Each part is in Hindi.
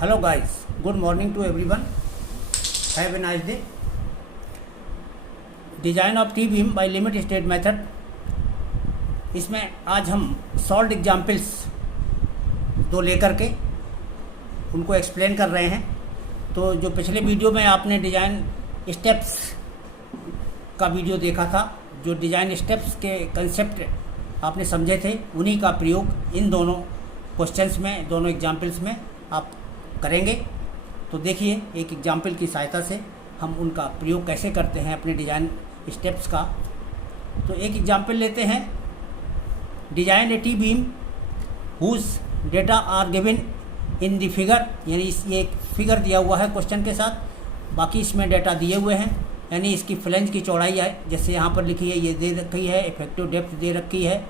Hello guys, good morning to everyone. Have a nice day. Design of T beam by limit state method. इसमें आज हम सॉल्व एग्जाम्पल्स दो लेकर के उनको एक्सप्लेन कर रहे हैं। तो जो पिछले वीडियो में आपने डिज़ाइन स्टेप्स का वीडियो देखा था, जो डिज़ाइन स्टेप्स के कंसेप्ट आपने समझे थे, उन्हीं का प्रयोग इन दोनों क्वेश्चंस में, दोनों एग्जाम्पल्स में आप करेंगे। तो देखिए एक एग्जाम्पल की सहायता से हम उनका प्रयोग कैसे करते हैं अपने डिज़ाइन स्टेप्स का। तो एक एग्जाम्पल लेते हैं, design a T beam whose data are given in the figure, यानी ये एक फिगर दिया हुआ है क्वेश्चन के साथ, बाकी इसमें डेटा दिए हुए हैं, यानी इसकी फ्लेंज की चौड़ाई है, जैसे यहाँ पर लिखी है ये दे रखी है, इफेक्टिव डेप्थ दे रखी है,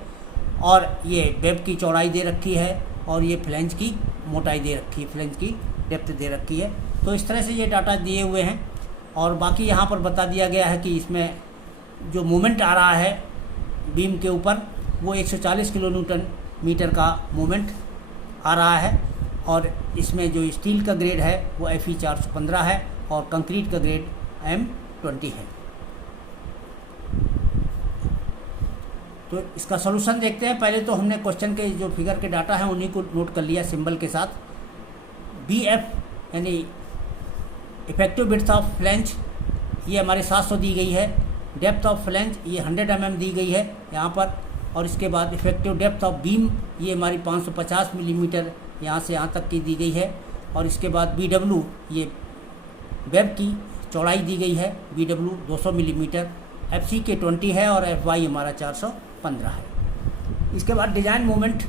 और ये वेब की चौड़ाई दे रखी है, और ये फ्लेंज की मोटाई दे रखी है, फ्लेंज की डेप्थ दे रखी है। तो इस तरह से ये डाटा दिए हुए हैं, और बाकी यहाँ पर बता दिया गया है कि इसमें जो मोमेंट आ रहा है बीम के ऊपर वो 140 किलो न्यूटन मीटर का मोमेंट आ रहा है, और इसमें जो स्टील का ग्रेड है वो FE 415 है, और कंक्रीट का ग्रेड M20 है। तो इसका सॉल्यूशन देखते हैं। पहले तो हमने क्वेश्चन के जो फिगर के डाटा हैं उन्हीं को नोट कर लिया सिंबल के साथ। BF यानी इफेक्टिव विड्थ ऑफ फ्लेंज ये हमारे 700 दी गई है, डेप्थ ऑफ फ्लेंज ये 100 mm दी गई है यहाँ पर, और इसके बाद इफेक्टिव डेप्थ ऑफ बीम ये हमारी 550 मिलीमीटर यहाँ से यहाँ तक की दी गई है, और इसके बाद BW ये वेब की चौड़ाई दी गई है, BW 200 मिलीमीटर, FC के 20 है, और FY हमारा 415 है। इसके बाद डिज़ाइन मोमेंट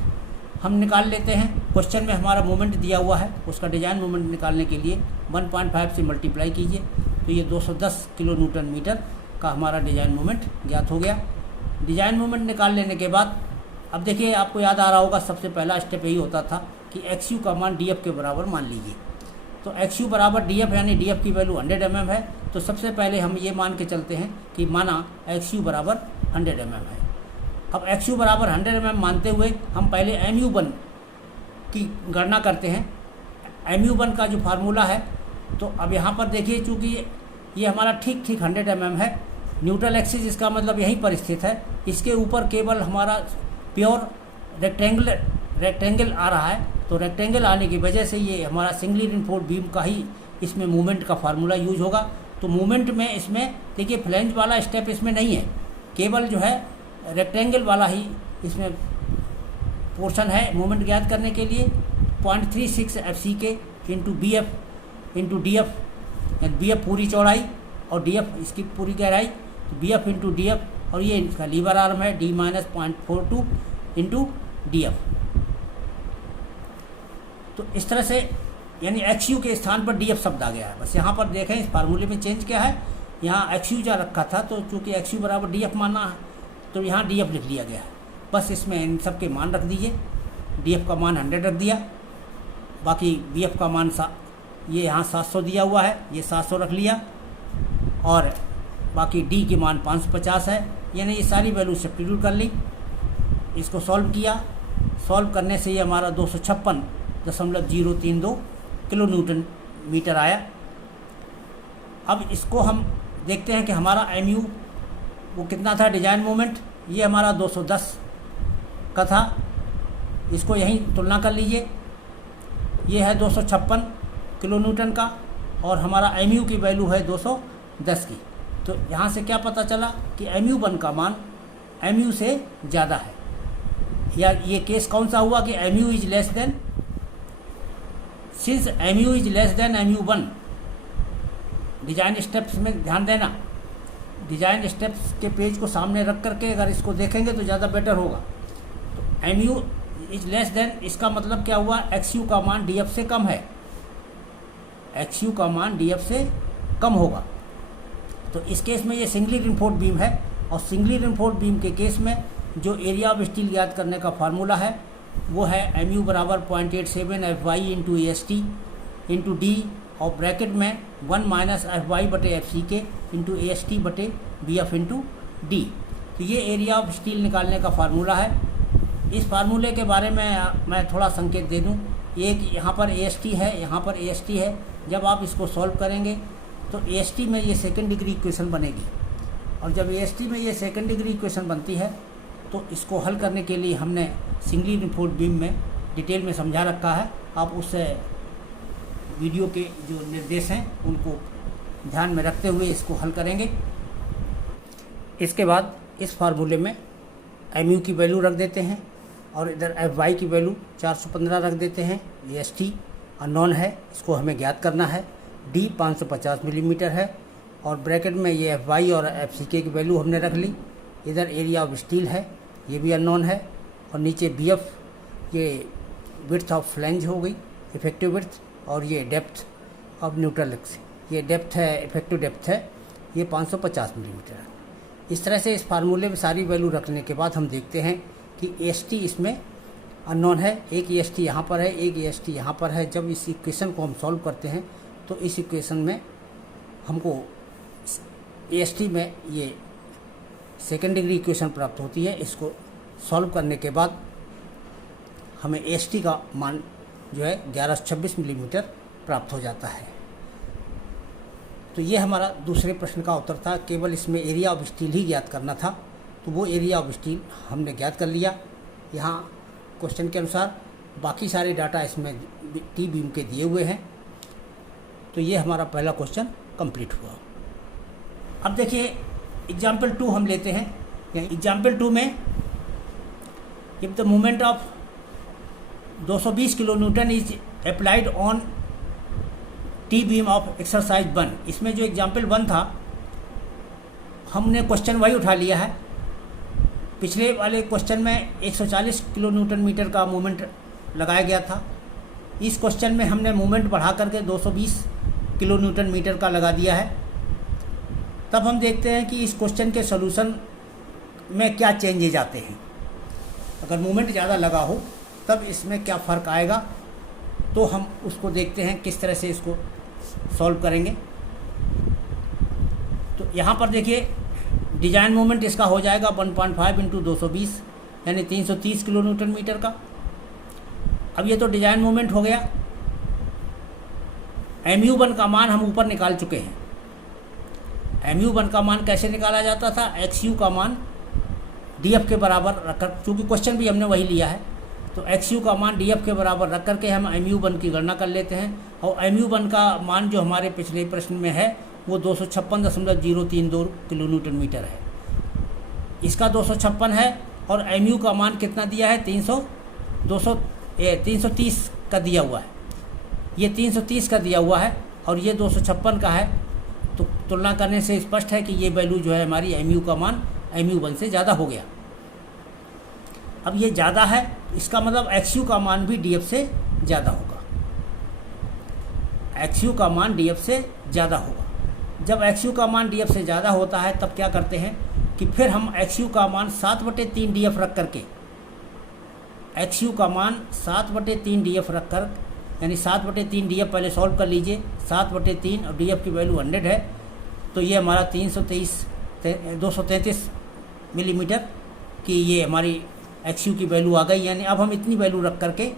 हम निकाल लेते हैं। क्वेश्चन में हमारा मोमेंट दिया हुआ है, उसका डिज़ाइन मोमेंट निकालने के लिए 1.5 से मल्टीप्लाई कीजिए, तो ये 210 किलो न्यूटन मीटर का हमारा डिज़ाइन मोमेंट ज्ञात हो गया। डिज़ाइन मोमेंट निकाल लेने के बाद अब देखिए, आपको याद आ रहा होगा सबसे पहला स्टेप यही होता था कि XU का मान DF के बराबर मान लीजिए। तो XU बराबर DF, यानी DF की वैल्यू 100 mm है, तो सबसे पहले हम ये मान के चलते हैं कि माना XU बराबर 100 mm है। अब XU बराबर 100 mm मानते हुए हम पहले MU1 की गणना करते हैं। MU1 का जो फार्मूला है, तो अब यहाँ पर देखिए, चूँकि ये हमारा ठीक 100 mm है, न्यूट्रल एक्सिस इसका मतलब यहीं पर स्थित है, इसके ऊपर केवल हमारा प्योर रेक्टेंगल आ रहा है। तो रेक्टेंगल आने की वजह से ये हमारा सिंगली रिइंफोर्स्ड बीम का ही इसमें मूवमेंट का फार्मूला यूज होगा। तो मूवमेंट में इसमें देखिए फ्लेंज वाला स्टेप इसमें नहीं है, केवल जो है रेक्टेंगल वाला ही इसमें पोर्शन है मूवमेंट ज्ञात करने के लिए। 0.36 FC के इंटू DF, BF पूरी चौड़ाई और DF इसकी पूरी गहराई, तो BF इंटू DF, और ये इसका लीवर आर्म है D-0.42 इंटू DF। तो इस तरह से यानी XU के स्थान पर DF शब्द आ गया है। बस यहाँ पर देखें इस फार्मूले में चेंज क्या है, यहाँ XU जा रखा था, तो चूँकि XU बराबर DF माना है तो यहाँ DF लिख लिया गया है। बस इसमें इन सब के मान रख दीजिए। DF का मान 100 रख दिया, बाकी BF का मान ये यहाँ 700 दिया हुआ है, ये 700 रख लिया, और बाकी D के मान 550 है, यानी ये सारी वैल्यू सब्स्टिट्यूट कर ली। इसको सॉल्व किया, सॉल्व करने से ये हमारा 256.032 किलो न्यूटन मीटर आया। अब इसको हम देखते हैं कि हमारा MU वो कितना था, डिज़ाइन मोमेंट ये हमारा 210 का था, इसको यहीं तुलना कर लीजिए, ये है 256 किलो न्यूटन का, और हमारा MU की वैल्यू है 210 की। तो यहाँ से क्या पता चला कि MU1 का मान MU से ज़्यादा है, या ये केस कौन सा हुआ कि MU is less than, since MU is less than MU1। Design steps में ध्यान देना, डिज़ाइन स्टेप्स के पेज को सामने रख करके अगर इसको देखेंगे तो ज़्यादा बेटर होगा। तो MU इज लेस देन, इसका मतलब क्या हुआ, XU का मान DF से कम है, XU का मान DF से कम होगा। तो इस केस में ये सिंगली रिइंफोर्स्ड बीम है, और सिंगली रिइंफोर्स्ड बीम के केस में जो एरिया ऑफ स्टील ज्ञात करने का फार्मूला है वो है MU बराबर 0.87 FY into AST into D, और ब्रैकेट में 1 माइनस FY बटे FC के इंटू AST बटे BF इंटू D। तो ये एरिया ऑफ स्टील निकालने का फार्मूला है। इस फार्मूले के बारे में मैं थोड़ा संकेत दे दूं। एक यहाँ पर AST है, यहाँ पर AST है। जब आप इसको सॉल्व करेंगे तो AST में ये सेकंड डिग्री इक्वेशन बनेगी, और जब AST में ये सेकंड डिग्री इक्वेशन बनती है तो इसको हल करने के लिए हमने सिंगली यूनिफोर्ड बीम में डिटेल में समझा रखा है। आप उस वीडियो के जो निर्देश हैं उनको ध्यान में रखते हुए इसको हल करेंगे। इसके बाद इस फार्मूले में MU की वैल्यू रख देते हैं और इधर FY की वैल्यू 415 रख देते हैं। AST अननोन है, इसको हमें ज्ञात करना है। D 550 मिलीमीटर है और ब्रैकेट में ये FY और FCK की वैल्यू हमने रख ली। इधर एरिया ऑफ स्टील है, ये भी अननोन है, और नीचे BF ये विड्थ ऑफ फ्लैंज हो गई, इफेक्टिव विड्थ, और ये डेप्थ ऑफ न्यूट्रल एक्सिस, ये डेप्थ है, इफेक्टिव डेप्थ है, ये 550 मिलीमीटर है। इस तरह से इस फार्मूले में सारी वैल्यू रखने के बाद हम देखते हैं कि AST इसमें अननोन है। एक AST यहाँ पर है, एक AST यहाँ पर है। जब इस इक्वेशन को हम सॉल्व करते हैं तो इस इक्वेशन में हमको AST में ये सेकेंड डिग्री इक्वेशन प्राप्त होती है। इसको सॉल्व करने के बाद हमें AST का मान जो है 1126 मिलीमीटर प्राप्त हो जाता है। तो ये हमारा दूसरे प्रश्न का उत्तर था। केवल इसमें एरिया ऑफ स्टील ही ज्ञात करना था, तो वो एरिया ऑफ स्टील हमने ज्ञात कर लिया। यहाँ क्वेश्चन के अनुसार बाकी सारे डाटा इसमें टी बीम के दिए हुए हैं। तो ये हमारा पहला क्वेश्चन कंप्लीट हुआ। अब देखिए एग्जाम्पल 2 हम लेते हैं। एग्जाम्पल 2 में if the moment of 220 kilo Newton is applied on T beam of exercise 1। इसमें जो एग्जाम्पल 1 था हमने क्वेश्चन वही उठा लिया है। पिछले वाले क्वेश्चन में 140 किलो न्यूटन मीटर का मोमेंट लगाया गया था। इस क्वेश्चन में हमने मोमेंट बढ़ा करके 220 किलो न्यूटन मीटर का लगा दिया है। तब हम देखते हैं कि इस क्वेश्चन के सॉल्यूशन में क्या चेंजेज आते हैं। अगर मोमेंट ज़्यादा लगा हो तब इसमें क्या फ़र्क आएगा, तो हम उसको देखते हैं किस तरह से इसको सॉल्व करेंगे। तो यहाँ पर देखिए डिजाइन मोमेंट इसका हो जाएगा 1.5 इंटू 220 यानी 330 किलो न्यूटन मीटर का। अब ये तो डिजाइन मोमेंट हो गया। MU1 का मान हम ऊपर निकाल चुके हैं। MU1 का मान कैसे निकाला जाता था, XU का मान DF के बराबर रखकर, चूँकि क्वेश्चन भी हमने वही लिया है, तो XU का मान DF के बराबर रख करके हम MU1 की गणना कर लेते हैं। और MU1 का मान जो हमारे पिछले प्रश्न में है वो 256.032 किलो न्यूटन मीटर है। इसका 256 है और MU का मान कितना दिया है, 330 का दिया हुआ है। ये 330 का दिया हुआ है और ये 256 का है। तो तुलना करने से स्पष्ट है कि ये वैल्यू जो है हमारी MU का मान MU1 से ज़्यादा हो गया। अब ये ज़्यादा है, इसका मतलब XU का मान भी DF से ज़्यादा होगा। XU का मान DF से ज़्यादा होगा। जब XU का मान DF से ज़्यादा होता है तब क्या करते हैं कि फिर हम XU का मान 7/3 DF रख करके, XU का मान 7/3 DF रख कर, यानी 7/3 DF पहले सॉल्व कर लीजिए। 7/3 और DF की वैल्यू 100 है, तो ये हमारा 233 मिलीमीटर की ये हमारी XU की वैल्यू आ गई। यानी अब हम इतनी वैल्यू रख करके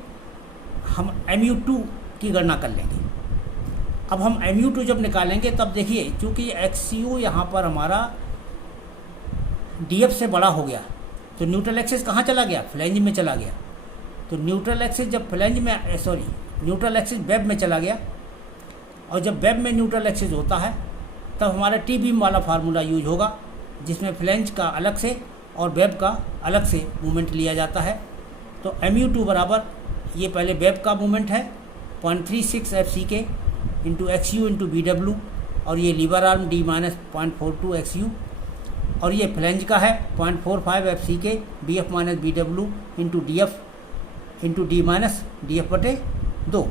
हम MU2 की गणना कर लेंगे। अब हम MU2 जब निकालेंगे तब देखिए, चूँकि XU यहाँ पर हमारा DF से बड़ा हो गया तो न्यूट्रल एक्सिस कहाँ चला गया, फ्लैंज में चला गया। तो न्यूट्रल एक्सिस जब फ्लैंज में न्यूट्रल एक्सिस वेब में चला गया, और जब वेब में न्यूट्रल एक्सिस होता है तब हमारा टी बीम वाला फार्मूला यूज होगा, जिसमें फ्लैंज का अलग से और वेब का अलग से मूवमेंट लिया जाता है। तो MU2 बराबर, ये पहले वेब का मूवमेंट है 0.36 FCK into XU into BW, और ये lever arm D minus 0.42 XU, और ये फ्लैंज का है 0.45 FCK BF minus BW into DF into D minus DF/2।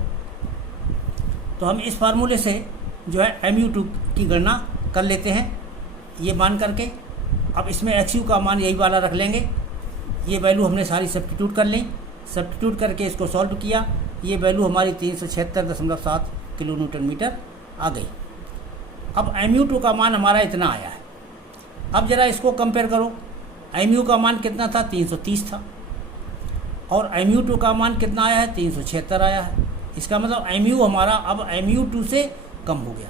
तो हम इस फार्मूले से जो है MU2 की गणना कर लेते हैं ये मान करके। अब इसमें XU का मान यही वाला रख लेंगे। ये वैल्यू हमने सारी सब्स्टिट्यूट कर ली, सब्स्टिट्यूट करके इसको सॉल्व किया। ये वैल्यू हमारी 376.7 किलो न्यूटन मीटर आ गई। अब MU2 का मान हमारा इतना आया है। अब ज़रा इसको कंपेयर करो, MU का मान कितना था, 330 था। और mu2 का मान कितना आया है, 376 आया है। इसका मतलब mu हमारा अब mu2 से कम हो गया।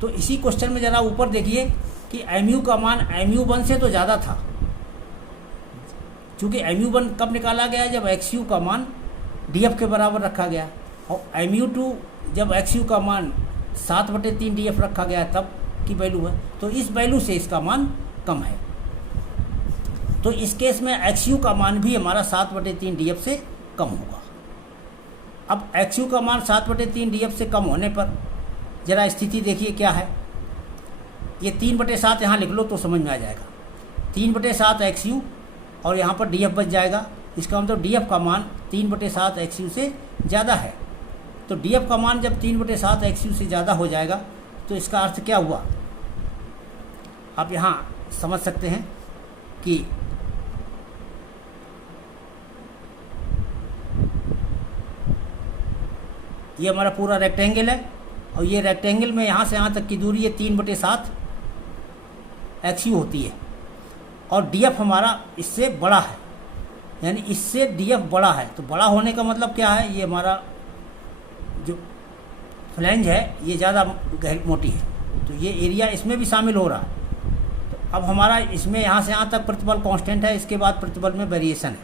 तो इसी क्वेश्चन में ज़रा ऊपर देखिए कि mu का मान mu1 से तो ज़्यादा था, क्योंकि mu1 कब निकाला गया, जब xu का मान df के बराबर रखा गया, और mu2 जब xu का मान 7/3 df रखा गया तब की वैल्यू है। तो इस वैल्यू से इसका मान कम है। तो इस केस में xu का मान भी हमारा 7/3 df से कम होगा। अब xu का मान 7/3 df से कम होने पर ज़रा स्थिति देखिए क्या है। ये 3/7 यहाँ लिख लो तो समझ में आ जाएगा। 3/7 xu और यहाँ पर df बच जाएगा। इसका मतलब df का मान 3/7 xu से ज़्यादा है। तो df का मान जब 3/7 xu से ज़्यादा हो जाएगा तो इसका अर्थ क्या हुआ, आप यहाँ समझ सकते हैं कि ये हमारा पूरा रेक्टेंगल है, और ये रेक्टेंगल में यहाँ से यहाँ तक की दूरी है 3/7 xu होती है, और df हमारा इससे बड़ा है, यानी इससे df बड़ा है। तो बड़ा होने का मतलब क्या है, ये हमारा जो फ्लैंज है ये ज़्यादा मोटी है, तो ये एरिया इसमें भी शामिल हो रहा है। तो अब हमारा इसमें यहाँ से यहाँ तक प्रतिबल कांस्टेंट है, इसके बाद प्रतिबल में वेरिएशन है,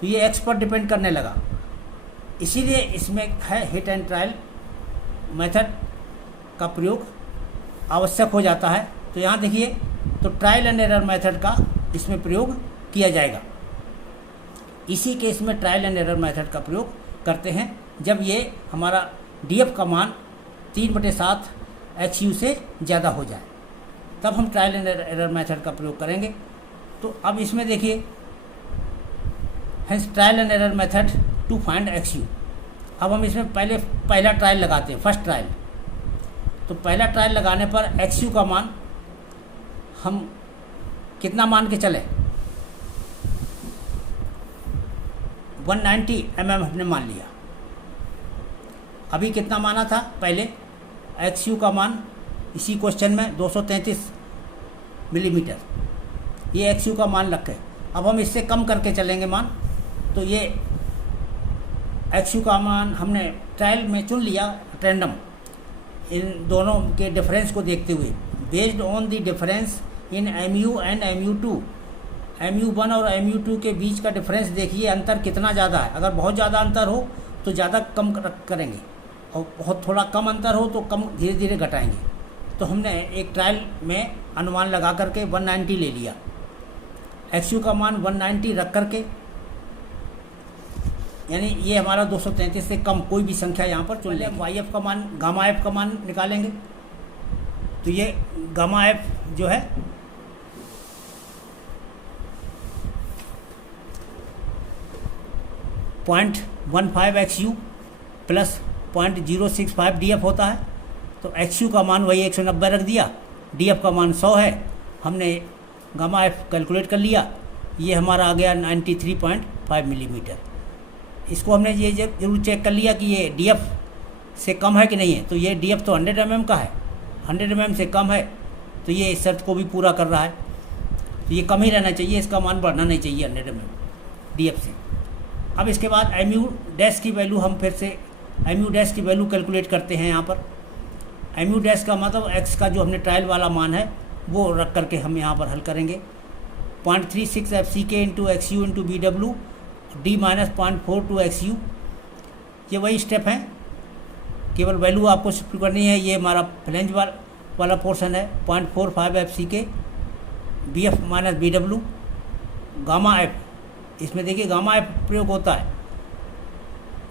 तो ये x पर डिपेंड करने लगा। इसीलिए इसमें है हिट एंड ट्रायल मेथड का प्रयोग आवश्यक हो जाता है। तो यहाँ देखिए, तो ट्रायल एंड एरर मेथड का इसमें प्रयोग किया जाएगा। इसी केस में ट्रायल एंड एरर मेथड का प्रयोग करते हैं जब ये हमारा df का मान 3/7 xu से ज़्यादा हो जाए, तब हम ट्रायल एंड एरर मेथड का प्रयोग करेंगे। तो अब इसमें देखिए, hence trial and error method to find xu। अब हम इसमें पहला ट्रायल लगाते हैं, फर्स्ट ट्रायल। तो पहला ट्रायल लगाने पर xu का मान हम कितना मान के चले, 190 mm हमने मान लिया। अभी कितना माना था पहले, xu का मान इसी क्वेश्चन में 233 मिलीमीटर, ये xu का मान रखे। अब हम इससे कम करके चलेंगे मान, तो ये xu का मान हमने ट्रायल में चुन लिया रैंडम, इन दोनों के डिफरेंस को देखते हुए, based on the difference in mu and mu2। mu1 और mu2 के बीच का डिफरेंस देखिए, अंतर कितना ज़्यादा है। अगर बहुत ज़्यादा अंतर हो तो ज़्यादा कम करेंगे, और बहुत थोड़ा कम अंतर हो तो कम धीरे धीरे घटाएंगे। तो हमने एक ट्रायल में अनुमान लगा करके 190 ले लिया, xu का मान 190 रख करके, यानी ये हमारा 233 से कम कोई भी संख्या यहाँ पर चुन लेंगे। yf का मान, गामा f का मान निकालेंगे। तो ये गामा f जो है .15 xu प्लस 0.065 df होता है। तो xu का मान वही 190 रख दिया, df का मान 100 है, हमने गामा f कैलकुलेट कर लिया, ये हमारा आ गया 93.5 मिलीमीटर। इसको हमने ये जरूर चेक कर लिया कि ये df से कम है कि नहीं है। तो ये df तो 100 mm का है, 100 mm से कम है, तो ये इस शर्त को भी पूरा कर रहा है। तो ये कम ही रहना चाहिए, इसका मान बढ़ना नहीं चाहिए 100 mm df से। अब इसके बाद mu डैश की वैल्यू हम फिर से mu डैश की वैल्यू कैलकुलेट करते हैं। यहाँ पर mu डैश का मतलब x का जो हमने ट्रायल वाला मान है वो रख करके हम यहाँ पर हल करेंगे। 0.36 FCK into XU into BW D minus 0.42 XU, ये वही स्टेप हैं, केवल वैल्यू आपको शिफ्ट करनी है। ये हमारा फ्लैंज वाला पोर्शन है, 0.45 FCK BF minus BW। Gamma F, इसमें देखिए गामा F प्रयोग होता है,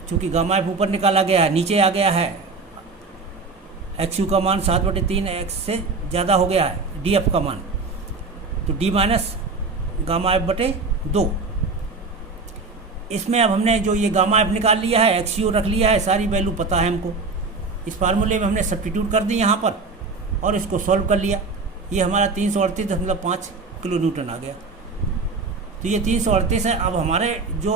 चूँकि गामा F ऊपर निकाला गया है, नीचे आ गया है, XU का मान 7/3 x से ज़्यादा हो गया है DF का मान, तो D माइनस गामा F/2। इसमें अब हमने जो ये गामा F निकाल लिया है, XU रख लिया है, सारी वैल्यू पता है हमको। इस फार्मूले में हमने सब्स्टिट्यूट कर दी यहाँ पर और इसको सॉल्व कर लिया। ये हमारा 338.5 किलो न्यूटन आ गया। तो ये 338 है। अब हमारे जो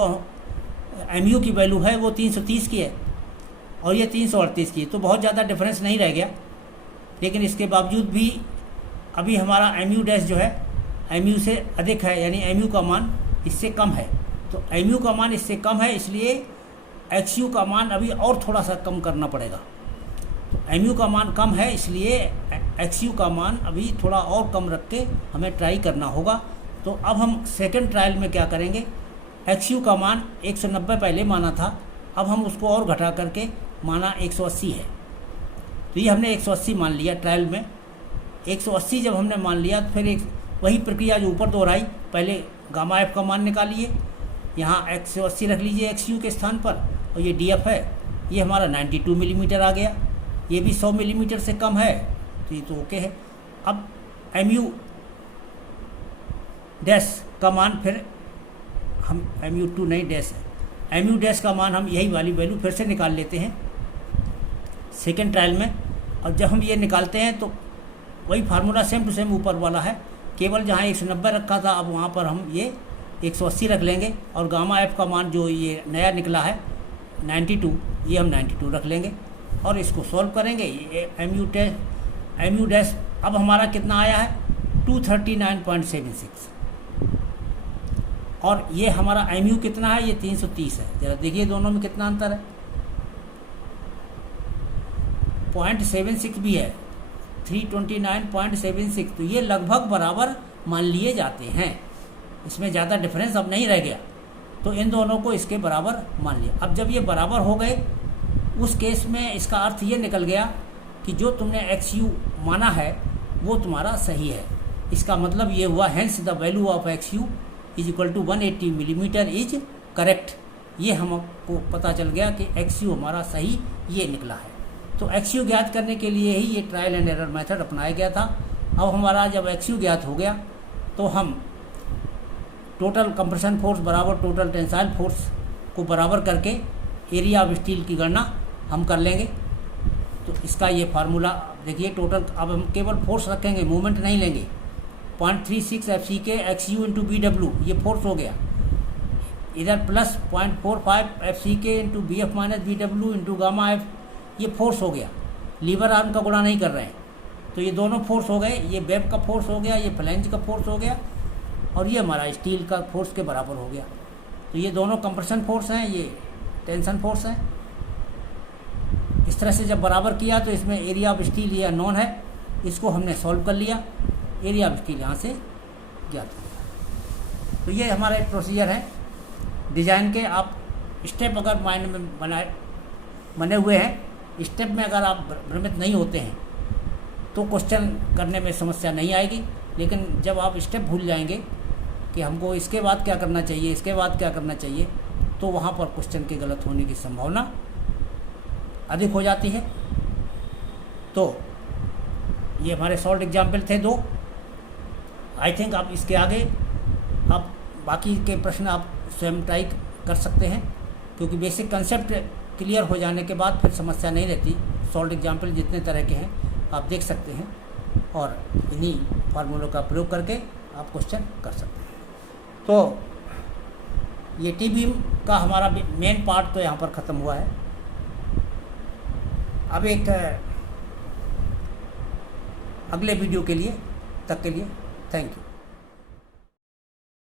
mu की वैल्यू है वो 330 की है और ये 338 की है, तो बहुत ज़्यादा डिफरेंस नहीं रह गया। लेकिन इसके बावजूद भी अभी हमारा mu डैश जो है mu से अधिक है, यानी mu का मान इससे कम है। तो mu का मान इससे कम है, इसलिए xu का मान अभी और थोड़ा सा कम करना पड़ेगा। तो mu का मान कम है, इसलिए xu का मान अभी थोड़ा और कम रख के हमें ट्राई करना होगा। तो अब हम सेकंड ट्रायल में क्या करेंगे, xu का मान 190 पहले माना था, अब हम उसको और घटा करके माना 180 है। तो ये हमने 180 मान लिया ट्रायल में। 180 जब हमने मान लिया तो फिर एक वही प्रक्रिया जो ऊपर दोहराई, पहले गामा एफ का मान निकालिए, यहाँ 180 रख लीजिए xu के स्थान पर, और ये df है, ये हमारा 92 मिलीमीटर आ गया, ये भी 100 मिलीमीटर से कम है, तो ये तो ओके है। अब mu डैश का मान फिर हम mu2 नहीं डैश है, mu डैश का मान हम यही वाली वैल्यू फिर से निकाल लेते हैं सेकेंड ट्रायल में। और जब हम ये निकालते हैं तो वही फार्मूला सेम टू सेम ऊपर वाला है, केवल जहाँ 190 रखा था अब वहाँ पर हम ये 180 रख लेंगे, और गामा एफ का मान जो ये नया निकला है 92, ये हम 92 रख लेंगे और इसको सॉल्व करेंगे। ये mu डैश अब हमारा कितना आया है 239.76, और ये हमारा mu कितना है, ये 330 है। जरा देखिए दोनों में कितना अंतर है, 0.76 भी है, 329.76, तो ये लगभग बराबर मान लिए जाते हैं, इसमें ज़्यादा डिफरेंस अब नहीं रह गया। तो इन दोनों को इसके बराबर मान लिया। अब जब ये बराबर हो गए उस केस में इसका अर्थ ये निकल गया कि जो तुमने xu माना है वो तुम्हारा सही है। इसका मतलब ये हुआ hence the value of xu is equal to 180 millimetre is correct. ये हमको पता चल गया कि xu हमारा सही ये निकला है। तो xu ज्ञात करने के लिए ही ये ट्रायल एंड एरर मेथड अपनाया गया था। अब हमारा जब xu ज्ञात हो गया तो हम टोटल कंप्रेशन फोर्स बराबर टोटल टेंसाइल फोर्स को बराबर करके एरिया ऑफ स्टील की गणना हम कर लेंगे। तो इसका ये फार्मूला देखिए, टोटल अब हम केवल फोर्स रखेंगे, मूवमेंट नहीं लेंगे। 0.36 FCK XU इंटू BW ये फोर्स हो गया, इधर plus 0.45 FCK into BF minus BW into gamma F ये फोर्स हो गया। लीवर आर्म का गुणा नहीं कर रहे हैं, तो ये दोनों फोर्स हो गए, ये वेब का फोर्स हो गया, ये फ्लैंज का फोर्स हो गया, और ये हमारा स्टील का फोर्स के बराबर हो गया। तो ये दोनों कंप्रेशन फोर्स हैं, ये टेंशन फोर्स हैं। इस तरह से जब बराबर किया तो इसमें एरिया ऑफ स्टील ये अननोन है, इसको हमने सॉल्व कर लिया, एरिया ऑफ स्टील यहाँ से ज्ञात हो गया। तो ये हमारा एक प्रोसीजर है डिज़ाइन के। आप स्टेप अगर माइंड में बने हुए हैं, स्टेप में अगर आप भ्रमित नहीं होते हैं तो क्वेश्चन करने में समस्या नहीं आएगी। लेकिन जब आप स्टेप भूल जाएंगे कि हमको इसके बाद क्या करना चाहिए, इसके बाद क्या करना चाहिए, तो वहाँ पर क्वेश्चन के गलत होने की संभावना अधिक हो जाती है। तो ये हमारे सॉल्व एग्जाम्पल थे 2। आई थिंक आप इसके आगे आप बाकी के प्रश्न आप स्वयं ट्राई कर सकते हैं, क्योंकि बेसिक कंसेप्ट क्लियर हो जाने के बाद फिर समस्या नहीं रहती। सॉल्व एग्जाम्पल जितने तरह के हैं आप देख सकते हैं, और इन्हीं फार्मूलों का प्रयोग करके आप क्वेश्चन कर सकते हैं। तो ये टी बीम का हमारा मेन पार्ट तो यहाँ पर ख़त्म हुआ है। अब एक अगले वीडियो के लिए तक के लिए थैंक यू।